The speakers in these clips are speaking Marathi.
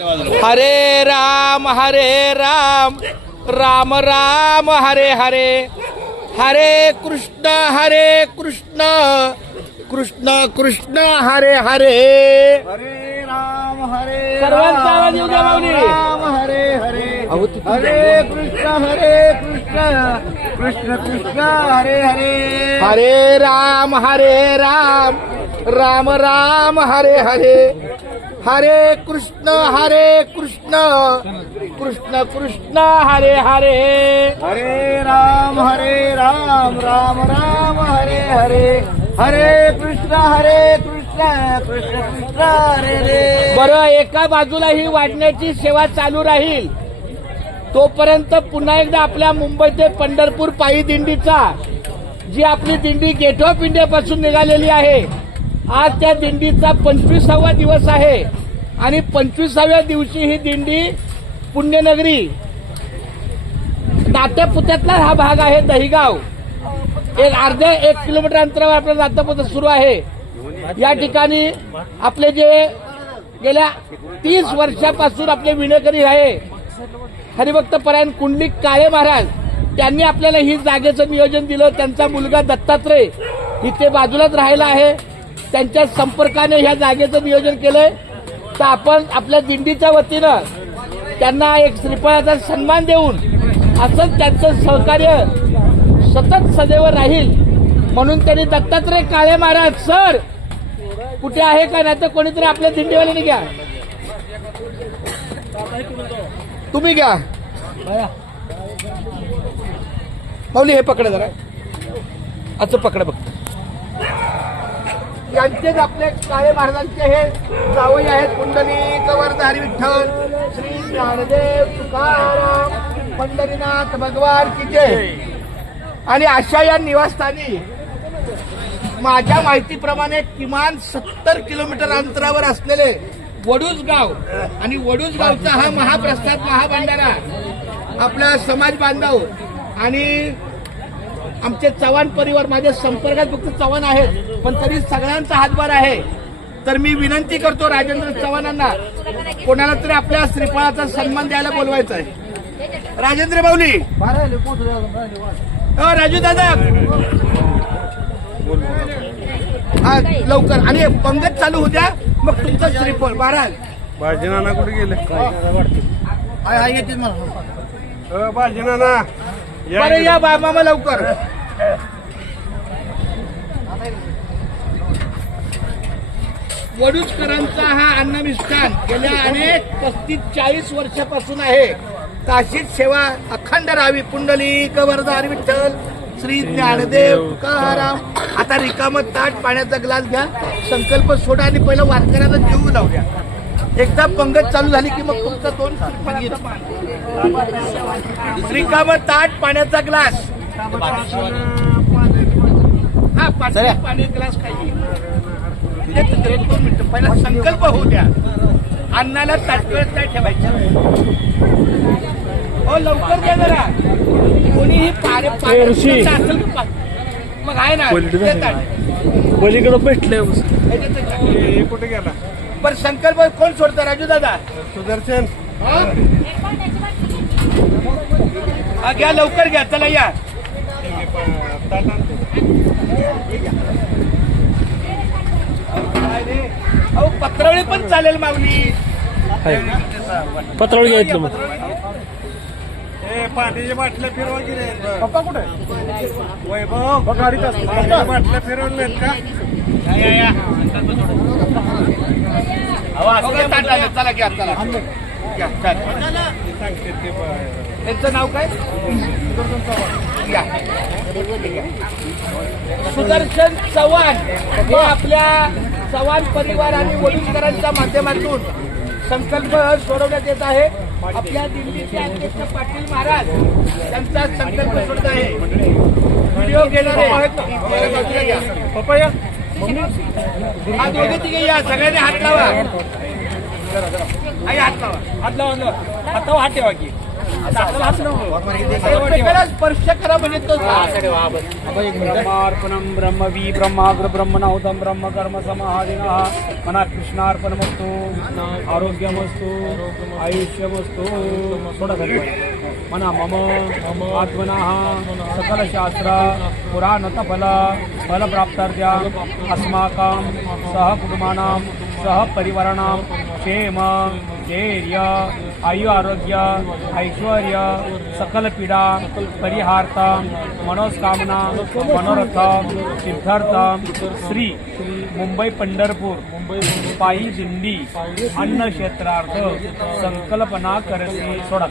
हरे राम राम राम हरे हरे, हरे कृष्ण कृष्ण कृष्ण हरे हरे. हरे राम हरे सर्वांचा आवाज येऊ द्या माऊली. राम हरे हरे, हरे कृष्ण कृष्ण कृष्ण हरे हरे. हरे राम राम राम हरे हरे, हरे कृष्ण कृष्ण कृष्ण हरे हरे. हरे राम राम राम हरे हरे, हरे कृष्ण कृष्ण कृष्ण हरे हरे. बरं, एका बाजूला ही वाढण्याची सेवा चालू राहील तोपर्यंत पुन्हा एकदा आपल्या मुंबई ते पंढरपूर पायी दिंडीचा, जी आपली दिंडी गेट ऑफ इंडिया पासून निघालेली आहे, आज त्या दिंडीचा 25वा दिवस आहे आणि 25व्या दिवशी ही दिंडी पुण्यनगरी दात्यापुत्यातला हा भाग आहे दहिगाव, अर्ध्या 1 किलोमीटर अंतरावर आपलं दात्यापुत्या सुरू आहे. या ठिकाणी आपले जे गेल्या 30 वर्षापासून आपले विणकरी आहे हरिभक्त परायण कुंडलिक काळे महाराज, त्यांनी आपल्याला ही जागेचं नियोजन दिलं. त्यांचा मुलगा दत्तात्रय इथे बाजूलाच राहिला आहे, त्यांच्या संपर्काने ह्या जागेचं नियोजन केलंय. तर आपण आपल्या दिंडीच्या वतीनं त्यांना एक श्रीफळाचा सन्मान देऊन असंच त्यांचं सहकार्य सतत सदैव राहील म्हणून त्यांनी दत्तात्रय काळे महाराज सर कुठे आहे का, नाही तर कोणीतरी आपल्या दिंडीवाल्याने घ्या, तुम्ही घ्या माऊली, हे पकडा जरा, असं पकडा बघ. यांचेच आपले काळे महाराजांचे हे जावई आहेत पुंडलिक वरदारी विठ्ठल श्री ज्ञानदेव तुकाराम पंढरीनाथ भगवान की जय. आणि अशा या निवासस्थानी माझ्या माहितीप्रमाणे किमान 70 किलोमीटर अंतरावर असलेले वडूज गाव आणि वडूज गावचा हा महाप्रसाद महाभंडारा आपला समाज बांधव आणि आमचे चव्हाण परिवार, माझ्या संपर्कात फक्त चव्हाण आहेत पण तरी सगळ्यांचा हातभार आहे. तर मी विनंती करतो राजेंद्र चव्हाणांना कोणाला तरी आपल्या श्रीफळाचा सन्मान द्यायला बोलवायचा आहे. राजेंद्र माऊली, राजू दादा, हा लवकर, आणि पंगत चालू होऊ द्या मग तुमचं श्रीफळ. महाराज बाजीनाना कुठे गेले? येतील मला बाजीनाना बरं या मामा लवकर. वडूजकरांचा हा अन्नमिष्ठान गेल्या अनेक 35-40 वर्षापासून आहे. काशीत सेवा अखंड राहावी. पुंडलिक वरदारी विठ्ठल श्री ज्ञानदेव तुकाराम. आता रिकामं ताट पाण्याचा ग्लास घ्या, संकल्प सोडा आणि पहिलं वारकऱ्यांना जेवू लावूया. एकदा पंगत चालू झाली की मग तुमचा 2 रिकामं ताट पाण्याचा ग्लास, हा पाणी ग्लास खाली 2 मिनिटं पहिला संकल्प होऊ द्या. अन्नाला ताटकळत नाही ठेवायचं. हो लवकर द्या जरा. कोणीही असेल मग आहे ना पलीकडे भेटले कुठे गेला. बरं संकल्प कोण सोडतं? राजू दादा, सुदर्शन, घ्या लवकर घ्या. चला या. अहो पत्रावळी पण चालेल माऊली. पत्रावळी घ्यायचं मग. पाण्याच्या बाटल्या फिरवा गेले. पप्पा कुठे? वैभव गाडीत बाटल्या फिरवल्यात का? चला घ्या, चला घ्या. त्यांचं नाव काय? सुदर्शन चव्हाण. हे आपल्या चव्हाण परिवार आणि वडूजकरांच्या माध्यमातून संकल्प सोडवण्यात येत आहे. आपल्या दिल्लीचे अध्यक्ष पाटील महाराज त्यांचा संकल्प सोडत आहे. व्हिडिओ घेणारे पप्पा या, हा दोघे तिघे या, सगळ्यांनी हात लावा. हात ठेवा की एकमेकाला स्पर्श करा म्हणजे तो ब्रह्मार्पणम ब्रह्मवी ब्रह्माग्र ब्रह्मणाहुतम ब्रह्म कर्म समाहादिनः मना कृष्णार्पणमस्तु आरोग्यमस्तु आयुष्यमस्तु थोडा मना मम आत्मनः सकलशास्त्र पुराणतफल फलप्राप्तार्थ्या अस्माकं सहकुटुंबानां सहपरिवाराणां क्षेम धैर्य आयु आरोग्य ऐश्वर्य सकल पीडा परिहार्थम मनोस्कामना मनोरथ सिद्धार्थम श्री मुंबई पंढरपूर पायी दिंडी अन्न क्षेत्रार्थ संकल्पना करते सोडा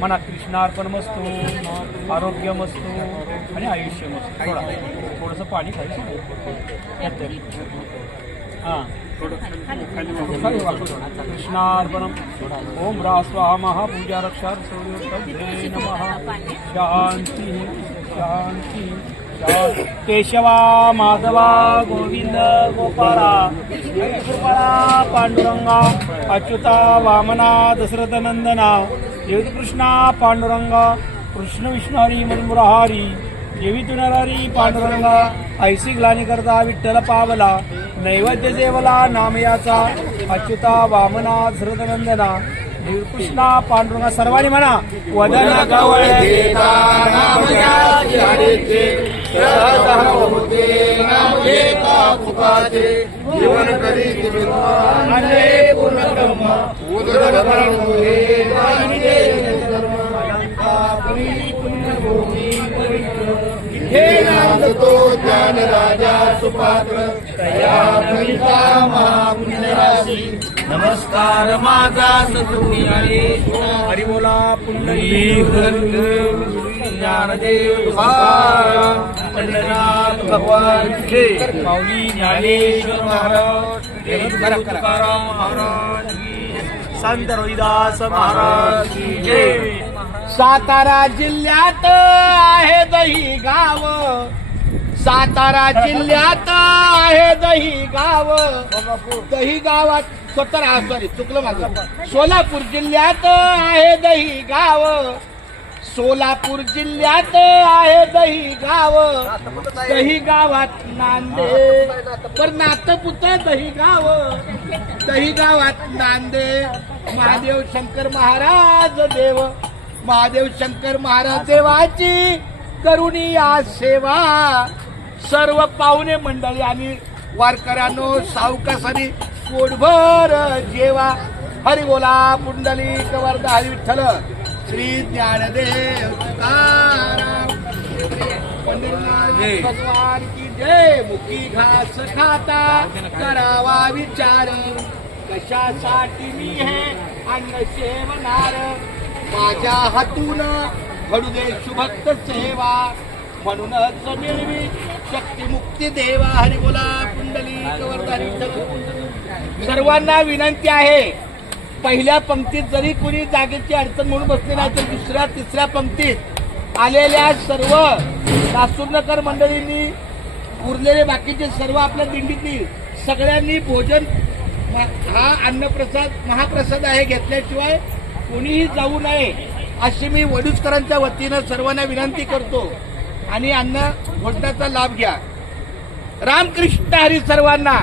मना कृष्णार्पणमस्तु आरोग्यमस्तु आणि आयुष्यमस्तु सोडा थोडंसं पाणी खाली हां कृष्णार्पणम ओम रा स्वाहा महापूजा रक्षा नमः शांति शांति केशवा माधवा गोविंद गोपाला कृपा पांडुरंगा अच्युता वामना दशरथ नंदना कृष्णा पांडुरंगा कृष्ण विष्णू हरी मनमुरारी देवी तुनरारी पांडुरंगा ऐसी ग्लानी करता विठ्ठल पावला नैवेद्य देवला नामयाचा अच्युता वामना धृतनंदना कृष्णा पांडुरंगा सर्वांनी म्हणा वदन गवळ देता नाम घ्याचे हरीचे श्रद्धा होते नाम घेता पुकाचे जीवन करीत निर्माण पूर्ण ब्रह्म उदर ब्रह्मे वाणिजे धर्म अलंकापुरी पुण्यभूमी पवित्र हे नाम तो ज्ञान राजा सुपात्र तया कविता महापुण्यराशी नमस्कार माझा सद्गुणी हरी बोला पुंडली ज्ञानदेव पंढरनाथ भगवान के माऊली ज्ञानेश्वर महाराज तुकाराम महाराज संत रविदास महाराज की जय. सातारा जिल्ह्यात आहे दही गाव सातारा जिल्ह्यात आहे दही गाव दही गावात सॉरी चुकलं माझं सोलापूर जिल्ह्यात आहे दही गाव सोलापूर जिल्ह्यात आहे दही गाव दही गावात नांदे पर नातपुत दही गावात नांदे महादेव शंकर महाराज देव महादेव शंकर महाराज देवाची करुणी आज सेवा सर्व पाहुणे मंडळी आणि वारकऱ्यांनो सावकासानी पोटभर जेवा हरी बोला पुंडलिक वरदा हरी विठ्ठल श्री ज्ञानदेव तुकाराम पंढरीनाथ भगवान की जय मुखी घास खाता करावा विचार कशासाठी मी हे अन्न सेवनार माझ्या हातून घडू दे शुभक्त सेवा म्हणूनच मिळवी शक्ती मुक्ती देवा हरी बोला पुंडलिक वरदा हरी विठ्ठल. सर्वांना विनंती आहे पहिल्या पंक्तीत जरी कुणी जागेची अडचण म्हणून बसले नाही तर दुसऱ्या तिसऱ्या पंक्तीत आलेल्या सर्व दासुर्णकर मंडळींनी उरलेले बाकीचे सर्व आपल्या दिंडीतील सगळ्यांनी भोजन हा अन्नप्रसाद महाप्रसाद आहे घेतल्याशिवाय कोणीही जाऊ नये अशी मी वडूजकरांच्या वतीनं सर्वांना विनंती करतो आणि अन्न भोजनाचा लाभ घ्या. रामकृष्ण हरी सर्वांना.